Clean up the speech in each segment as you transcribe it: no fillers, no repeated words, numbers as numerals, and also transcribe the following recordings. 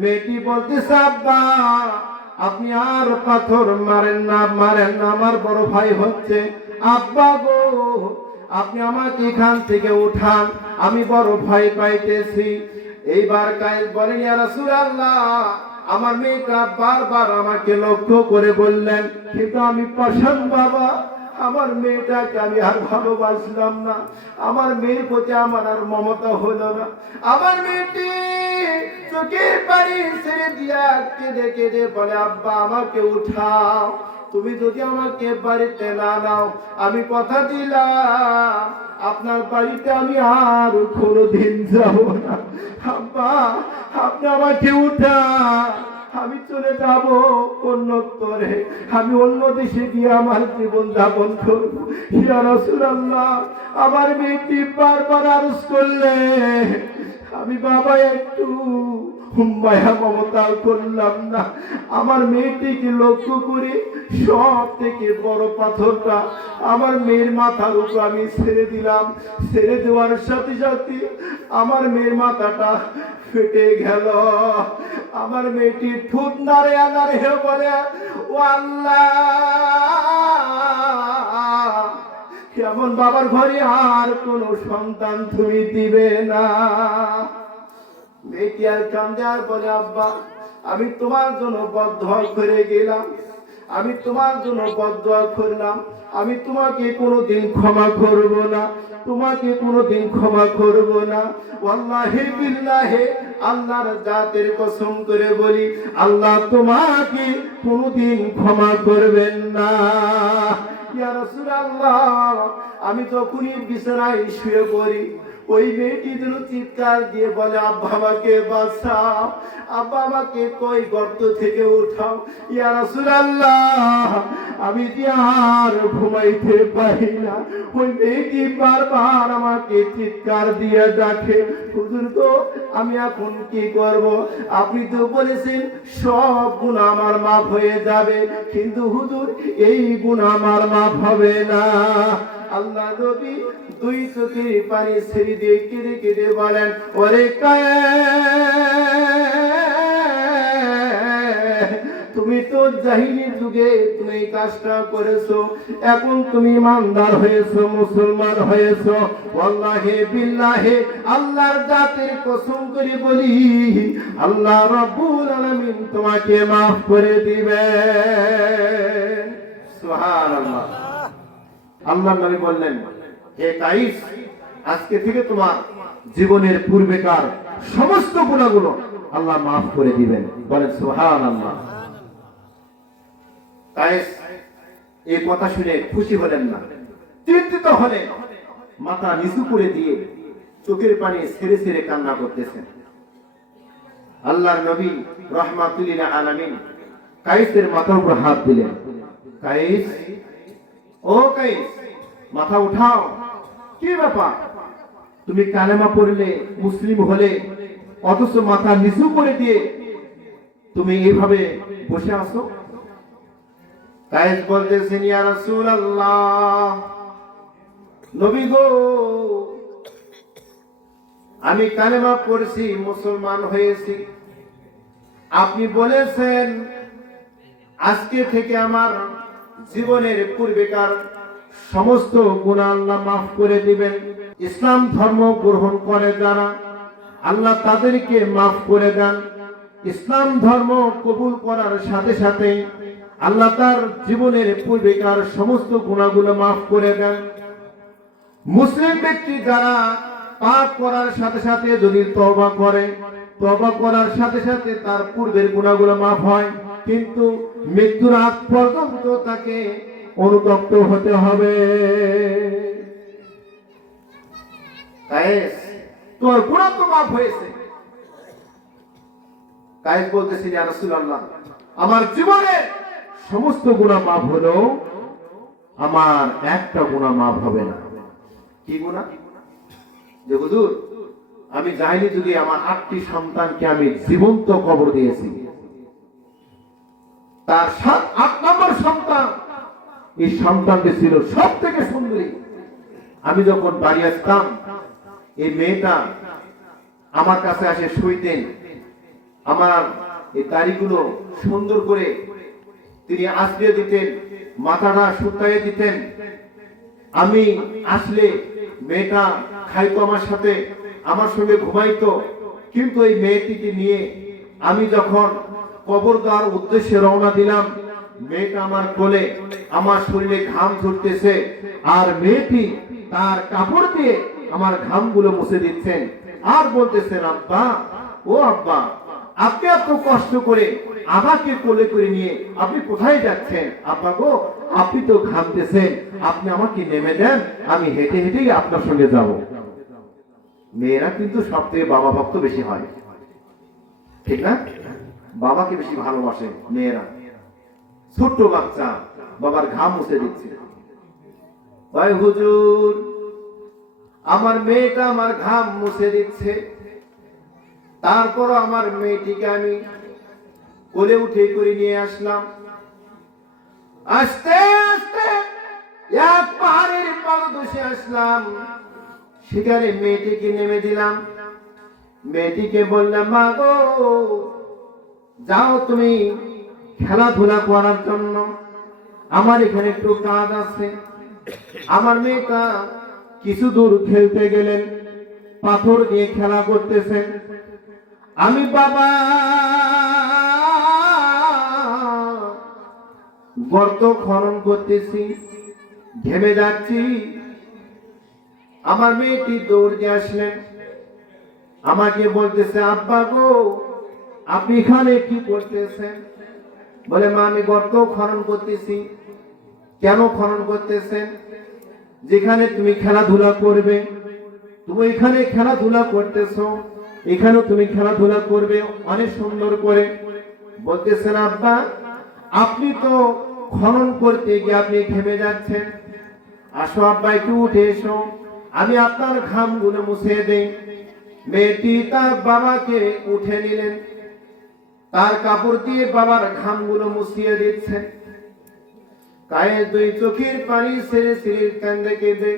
মেয়েটি বলতেছে, আব্বা আপনি আর পাথর মারেন না, আমার বড় ভাই হচ্ছে। আব্বা গো, আপনি আমাকে এখান থেকে উঠান, আমি বড় ভয় পাইতেছি। এইবার কায়েস বলেন, ইয়া রাসূলুল্লাহ, আমার মেয়েটা বারবার আমাকে লক্ষ্য করে বললেন, কিন্তু আমি পাষাণ বাবা, আমার মেয়েটাকে আমি আর ভালোবাসলাম না, আমার মেয়ের প্রতি আমার আর মমতা হলো না। আমার মেয়েটি চোখের পানি ছেড়ে দিয়া কেঁদে কেঁদে বলে, আব্বা আমাকে উঠাও, তুমি যদি আমাকে বাড়িতে না নাও, আমি কথা দিলাম আপনার বাড়িতে আমি আর কোনোদিন যাব না। আব্বা আপনি আমাকে উঠান, আমি চলে যাব অন্যত্তরে, আমি অন্য দেশে গিয়ে আমার জীবন যাপন করব। ইয়া রাসূলুল্লাহ, আমার মেয়েটি বারবার আরজ করলে আমি বাবা একটু মায়া মমতা করলাম না। আমার মেয়েটিকে লক্ষ্য করে সব থেকে বড় পাথরটা আমার মেয়ের মাথার উপর আমি ছেড়ে দিলাম। ছেড়ে দেওয়ার সাথে সাথে আমার মেয়ের মাথাটা ফেটে গেল। আমার মেয়েটি ঠোঁট নাড়ে নাড়ে বলে, ও আল্লাহ, কেমন বাবার ঘরে আর কোন সন্তান তুমি দিবে না। মেয়েটি আর কান্দে আর বলে, আব্বা আমি তোমার জন্য বদদোয়া করে গেলাম, আমি তোমার জন্য বদদোয়া করলাম, আমি তোমাকে কোনোদিন ক্ষমা করব না, তোমাকে কোনোদিন ক্ষমা করব না। ওয়াল্লাহি বিল্লাহি, আল্লাহর জাতের কসম করে বলি, আল্লাহ তোমাকে কোনোদিন ক্ষমা করবেন না। ইয়া রাসূলুল্লাহ, আমি যখনই বিছানায় শুয়ে পড়ি, ওই মেয়েটি যেন চিৎকার দিয়ে বলে, আব্বা আমাকে বাঁচাও, আব্বা আমাকে কই গর্ত থেকে উঠাও। ইয়া রাসূলুল্লাহ, আমি যে আর ঘুমাইতে পারি না। ওই মেয়েটি বারবার আমাকে চিৎকার দিয়ে ডাকে, হুজুর গো আমি এখন কি করব? আপনি তো বলেছেন সব গুনাহ আমার মাফ হয়ে যাবে, কিন্তু হুজুর এই গুনাহ আমার মাফ হবে না। আল্লাহ নবী দুই চোখের পানি ছেড়ে দিয়ে কেঁদে কেঁদে বলেন, ওরে তুমি তো জাহিলির যুগে তুমি এই কাজটা করেছো, এখন তুমি ইমানদার হয়েছো, মুসলমান হয়েছো। ওয়াল্লাহি বিল্লাহি, আল্লাহর জাতের কসম করে বলি, আল্লাহ রাব্বুল আলামিন তোমাকে maaf করে দিবেন। সুবহানাল্লাহ। আল্লাহর নবী বললেন, হে কাইস, আজকে থেকে তোমার জীবনের পূর্বেকার সমস্ত গুনাহগুলো আল্লাহ maaf করে দিবেন। বলেন সুবহানাল্লাহ। কাইস এই কথা শুনে খুশি হলেন না, চিন্তিত হলেন, মাথা নিচু করে দিয়ে চোখের পানি ছেড়ে ছেড়ে কান্না করতেছেন। আল্লাহর নবী রাহমাতুল লিল আলামিন কাইসের মাথার উপর হাত দিলেন। কাইস, ও কাইস, মাথা উঠাও, কি ব্যাপার? তুমি কালেমা পড়লে, মুসলিম হলে, অথচ মাথা নিচু করে দিয়ে তুমি এইভাবে বসে আছো? কায়েস বলতেছেন, ইয়া রাসূলুল্লাহ, নবী গো, আমি কালেমা পড়ছি, মুসলমান হয়েছি, আপনি বলেছেন আজকে থেকে আমার জীবনের পূর্বেকার সমস্ত গুনাহ আল্লাহ maaf করে দিবেন। ইসলাম ধর্ম গ্রহণ করে যারা, আল্লাহ তাদেরকে maaf করে দেন। ইসলাম ধর্ম কবুল করার সাথে সাথে আল্লাহ তার জীবনের পূর্বেকার সমস্ত গুনাহগুলো maaf করে দেন। মুসলিম ব্যক্তি যারা পাপ করার সাথে সাথে যদি তওবা করে, তওবা করার সাথে সাথে তার পূর্বের গুনাহগুলো maaf হয়, কিন্তু মৃত্যুর আগ পর্যন্ত তাকে অনুতপ্ত হতে হবে। কায়েস, তোমার গুনাহ তো maaf হয়েছে। কায়েস বলতেছেন, ইয়া রাসূলুল্লাহ, আমার জীবনের সমস্ত গুনাহ maaf হলো, আমার একটা গুনাহ maaf হবে না। কি গুনাহ? যে হুজুর, আমি জাহিলি যুগে আমার 8টি সন্তানকে আমি জীবন্ত কবর দিয়েছি। তার 8 নম্বর সন্তান, এই সন্তানটি ছিল সব থেকে সুন্দরী। আমি যখন বাড়ি আসতাম, এই মেয়েটা আমার কাছে আসে শুইতেন, আমার এই দাড়িগুলো সুন্দর করে তিনি আশ্রয় দিতেন, মাথাটা শুকাইয়ে দিতেন। আমি আসলে মেয়েটা খাইতো আমার সাথে, আমার সঙ্গে ঘুমাইতো। কিন্তু এই মেয়েটিকে নিয়ে আমি যখন কবর দেওয়ার উদ্দেশ্যে রওনা দিলাম, মেয়েটা আমার কোলে, আমার শরীরে ঘাম ঝরতেছে, আর মেয়েটি তার কাপড় দিয়ে আমার ঘামগুলো মুছে দিচ্ছেন আর বলতেছেন, আব্বা, ও আব্বা, আপনি এত কষ্ট করে আমাকে কোলে করে নিয়ে আপনি কোথায় যাচ্ছেন? আব্বা গো, আপনি তো ঘামতেছেন, আপনি আমাকে নেমে দেন, আমি হেঁটে হেঁটেই আপনার সঙ্গে যাব। মেয়েরা কিন্তু সবথেকে বাবা ভক্ত বেশি হয়, ঠিক না? বাবাকে বেশি ভালোবাসে মেয়েরা। ছোট্ট বাচ্চা বাবার ঘাম মুছে দিচ্ছে। ভাই হুজুর, আমার মেয়েটা আমার ঘাম মুছে দিচ্ছে, তারপর আমার মেয়েটিকে আমি কোলে উঠে করে নিয়ে আসলাম। আস্তে আস্তে এক পাহাড়ের পাদদেশে আসলাম, সেখানে মেয়েটিকে নেমে দিলাম। মেয়েটিকে বললাম, মা গো, যাও তুমি খেলাধুলা করার জন্য, আমার এখানে একটু কাজ আছে। আমার মেয়েটা কিছু দূর খেলতে গেলেন, পাথর দিয়ে খেলা করতেছেন। আমি বাবা গর্ত খনন করতেছি, ঘেমে যাচ্ছি। আমার মেয়েটি দৌড় দিয়ে আসলেন, আমাকে বলতেছে, আব্বা গো, আপনি এখানে কি করতেছেন? বলে, মা, আমি গর্ত খনন করতেছি। কেন খনন করতেছেন? যেখানে তুমি খেলাধুলা করবে, তুমি এখানে খেলাধুলা করতেছো, এখানেও তুমি খেলাধুলা করবে অনেক সুন্দর করে। বলতেছেন, আব্বা, আপনি তো খনন করতে গিয়ে আপনি ঘেমে যাচ্ছেন, আসো আব্বা, একটু উঠে এসো, আমি আপনার ঘামগুলো মুছে দেই। মেয়েটি তার বাবাকে উঠে নিলেন, তার কাপড় দিয়ে বাবার ঘামগুলো মুছিয়ে দিচ্ছেন। গায়ে দুই চোখের পানি ছেড়ে ছেড়ে কান্দে কেঁদে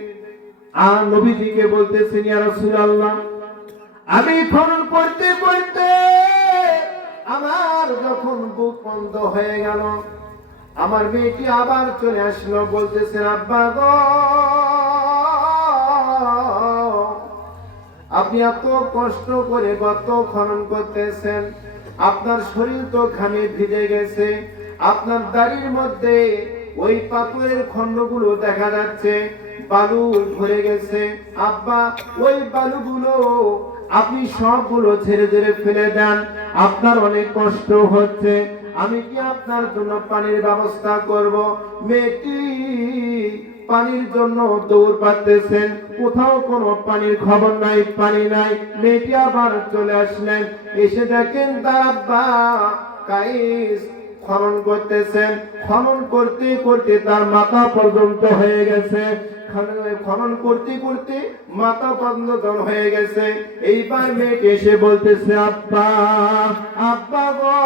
আর নবীজিকে বলতেছেন, ইয়া রাসূলুল্লাহ, আমি খনন করতে করতে আমার যখন বুক বন্ধ হয়ে গেল, আমার মেয়েটি আবার চলে আসলো। বলতেছেন, আব্বা গো, আপনি এত কষ্ট করে গর্ত খনন করতেছেন, আপনার শরীর তো ঘামে ভিজে গেছে, আপনার দাড়ির মধ্যে ওই পাথরের খণ্ডগুলো দেখা যাচ্ছে, বালু ভরে গেছে। আব্বা, ওই বালুগুলো আপনি সবগুলো ঝেড়ে ঝেড়ে ফেলে দেন, আপনার অনেক কষ্ট হচ্ছে, আমি কি আপনার জন্য পানির ব্যবস্থা করব? মেয়েটি পানির জন্য দৌড় পাচ্ছেন, কোথাও কোনো পানির খবর নাই, পানি নাই। মেয়েটি আবার চলে আসলেন, এসে দেখেন তার আব্বা কাইস খনন করতেছেন। খনন করতে করতে তার মাথা পর্যন্ত হয়ে গেছে, খনন করতে করতে মাথা পর্যন্ত হয়ে গেছে। এইবার মেয়েটি এসে বলতেছে, আব্বা, আব্বা গো,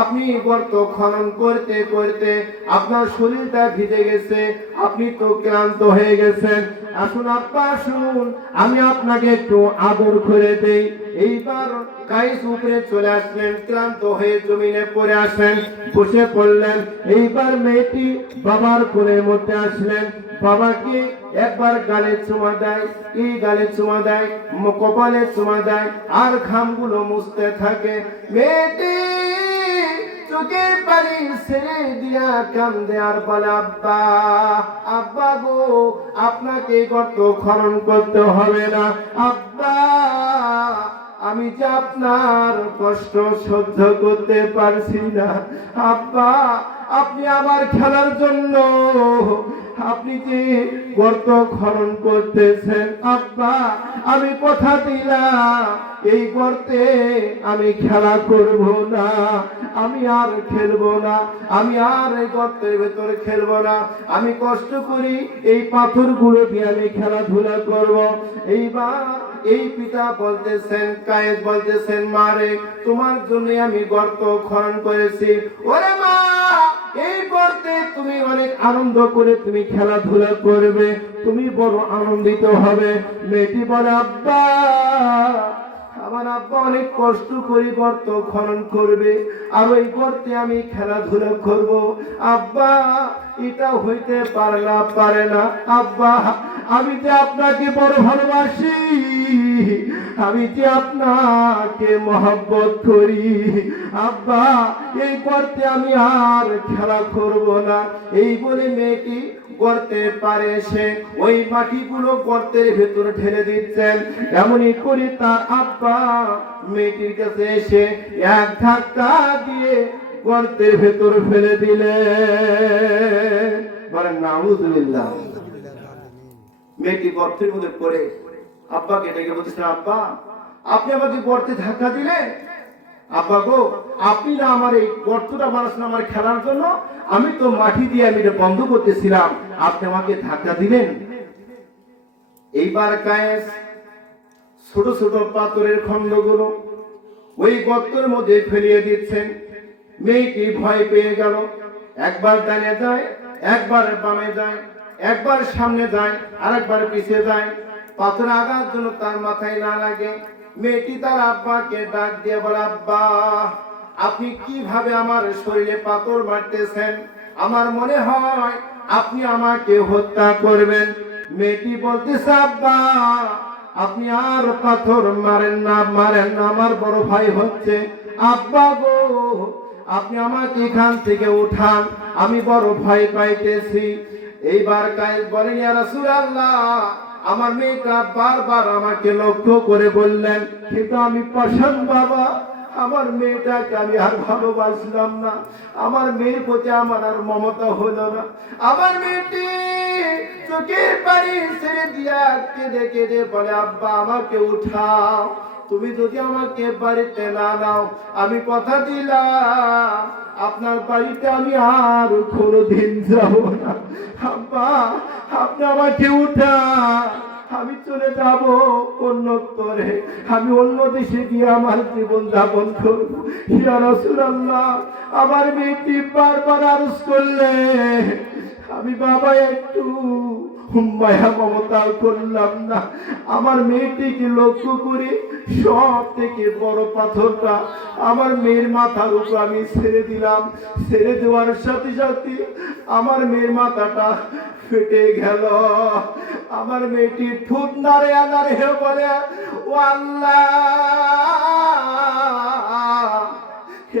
আপনি গর্ত খনন করতে করতে আপনার শরীরটা ভিজে গেছে, আপনি তো ক্লান্ত হয়ে গেছেন, আসুন আব্বা, আসুন, আমি আপনাকে একটু আদর করে দেই। এইবার কাইস উপরে চলে আসলেন, ক্লান্ত হয়ে জমিনে পড়ে আসেন, বসে পড়লেন। এইবার মেয়েটি বাবার কোলের মধ্যে আসলেন, বাবাকে একবার গালে চুমা দেয়, এই গালে চুমা দেয়, কপালে চুমা দেয়, আর ঘামগুলো মুছতে থাকে। মেয়েটি চোখের পানি ছেড়ে দিয়া কান্দে আর বলে, আব্বা, আব্বা গো, আপনাকে গর্ত খনন করতে হবে না, আব্বা, আমি যে আপনার কষ্ট সহ্য করতে পারছি না, আব্বা, আপনি আমার খেলার জন্য আপনি যে গর্ত খনন করতেছেন, আব্বা, আমি কথা দিলাম এই গর্তে আমি খেলা করব না, আমি আর খেলবো না, আমি আর এই গর্তের ভেতরে খেলবো না, আমি কষ্ট করি এই পাথরগুলো দিয়ে আমি খেলাধুলা করব। এইবার এই পিতা বলতেছেন, কায়েস বলতেছেন, মারে, তোমার জন্য আমি গর্ত খনন করেছি। ওরে মা, এই গর্তে তুমি অনেক আনন্দ করে তুমি খেলাধুলা করবে, তুমি বড় আনন্দিত হবে। মেয়েটি বলে, আব্বা আমার আব্বা অনেক কষ্ট করে গর্ত খনন করবে, আর ওই গর্তে আমি খেলাধুলা করব। আব্বা এটা হইতে পারে না আব্বা, আমি যে আপনাকে বড় ভালোবাসি, আমি যে আপনাকে মহব্বত করি, আব্বা এই গর্তে আমি আর খেলা করব না। এই বলে মেয়েটি গর্তে পারে এসে ওই মাটিগুলো গর্তের ভেতরে ঢেলে দিচ্ছেন। এমনই করে তার আব্বা মেয়েটির কাছে এসে এক ধাক্কা দিয়ে গর্তের ভেতরে ফেলে দিলেন। বলেন নাউযুবিল্লাহ। মেয়েটি গর্তের মধ্যে পড়ে আব্বাকে ডেকে বলতেছে, আব্বা আপনি আমাকে গর্তে ধাক্কা দিলেন? আব্বা গো, আপনি না আমার এই গর্তটা বানাচ্ছেন আমার খেলার জন্য, আমি তো মাটি দিয়ে আমি এটা বন্ধ করতেছিলাম, আপনি আমাকে ধাক্কা দিলেন। এইবার কায়েস ছোট ছোট পাথরের খণ্ডগুলো ওই গর্তের মধ্যে ফেলিয়ে দিচ্ছেন। মেয়েটি ভয় পেয়ে গেল, একবার ডানে যায়, একবার বামে যায়, একবার সামনে যায়, আরেকবার পিছিয়ে যায়, পাথর আঘাত যেন তার মাথায় না লাগে। মেয়েটি তার আব্বাকে ডাক দিয়ে বলে, আব্বা আপনি কিভাবে আমার শরীরে পাথর মারতেছেন? আমার মনে হয় আপনি আমাকে হত্যা করবেন। মেয়েটি বলতেছে, আব্বা আপনি আর পাথর মারেন না, আমার বড় ভাই হচ্ছে। আব্বা গো, আপনি আমাকে এখান থেকে উঠান, আমি বড় ভয় পাইতেছি। এইবার কায়েস বলেন, ইয়া রাসূলুল্লাহ আমার মেয়েটা বারবার আমাকে লক্ষ্য করে বললেন, কিন্তু আমি পছন্দ বাবা, আমার মেয়েটাকে আমি আর ভালোবাসলাম না, আমার মেয়ের প্রতি আমার আর মমতা হলো না। আমার মেয়েটি চোখের পানি ছেড়ে দিয়া কেঁদে কেঁদে বলে, আব্বা আমাকে উঠাও, তুমি যদি আমাকে বাড়িতে না নাও আমি কথা দিলাম আপনার বাড়িতে আমি আর কোনোদিন যাব না। আব্বা আপনি আমাকে উঠান, আমি চলে যাব অন্যত্তরে, আমি অন্য দেশে গিয়ে আমার জীবন যাপন করব। ইয়া রাসূলুল্লাহ আমার মেয়েটি বারবার আরজ করলে আমি বাবা একটু মায়া মমতা করলাম না। আমার মেয়েটিকে লক্ষ্য করে সব থেকে বড় পাথরটা আমার মেয়ের মাথার উপর আমি ছেড়ে দিলাম। ছেড়ে দেওয়ার সাথে সাথে আমার মেয়ের মাথাটা ফেটে গেল। আমার মেয়েটি ঠোঁট নাড়ে নাড়ে বলে, ও আল্লাহ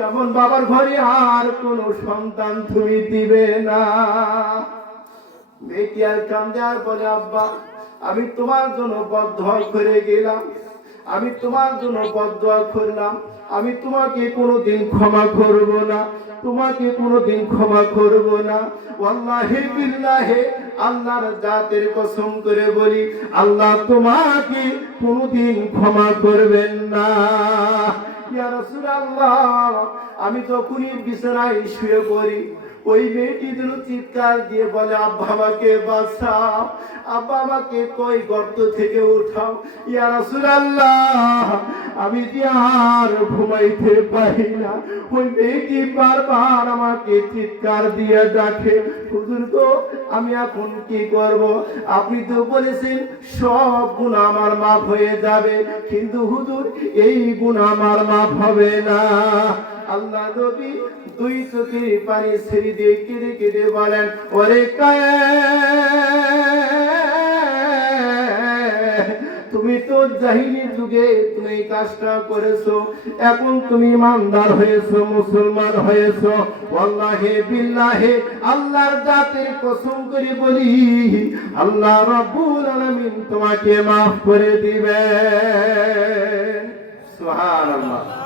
এমন বাবার ঘরে আর কোন সন্তান তুমি দিবে না। মেয়েটি আর কান্দে আর বলে, আব্বা আমি তোমার জন্য বদদোয়া করে গেলাম, আমি তোমার জন্য বদদোয়া করলাম, আমি তোমাকে কোনোদিন ক্ষমা করব না, তোমাকে কোনোদিন ক্ষমা করব না। ওয়াল্লাহি বিল্লাহি আল্লাহর জাতের কসম করে বলি, আল্লাহ তোমাকে কোনোদিন ক্ষমা করবেন না। ইয়া রাসূলুল্লাহ আমি যখনই বিছানায় শুয়ে পড়ি ওই মেয়েটি যেন চিৎকার দিয়ে বলে, আব্বা আমাকে বাঁচাও, আব্বা আমাকে কই গর্ত থেকে উঠাও। ইয়া রাসূলুল্লাহ আমি যে আর ঘুমাইতে পারি না। ওই মেয়েটি বারবার আমাকে চিৎকার দিয়ে ডাকে, হুজুর গো আমি এখন কি করব? আপনি তো বলেছেন সব গুনাহ আমার মাফ হয়ে যাবে, কিন্তু হুজুর এই গুনাহ আমার মাফ হবে না। আল্লাহ নবী দুই চোখে পানি ছেড়ে দিয়ে কেঁদে কেঁদে বলেন, ওরে তুমি তো জাহিলির যুগে তুমি এই কাজটা করেছো, এখন তুমি ইমানদার হয়েছো, মুসলমান হয়েছো। ওয়াল্লাহি বিল্লাহি আল্লাহর জাতের কসম করে বলি আল্লাহ রাব্বুল আলামিন তোমাকে মাফ করে দিবেন। সুবহানাল্লাহ।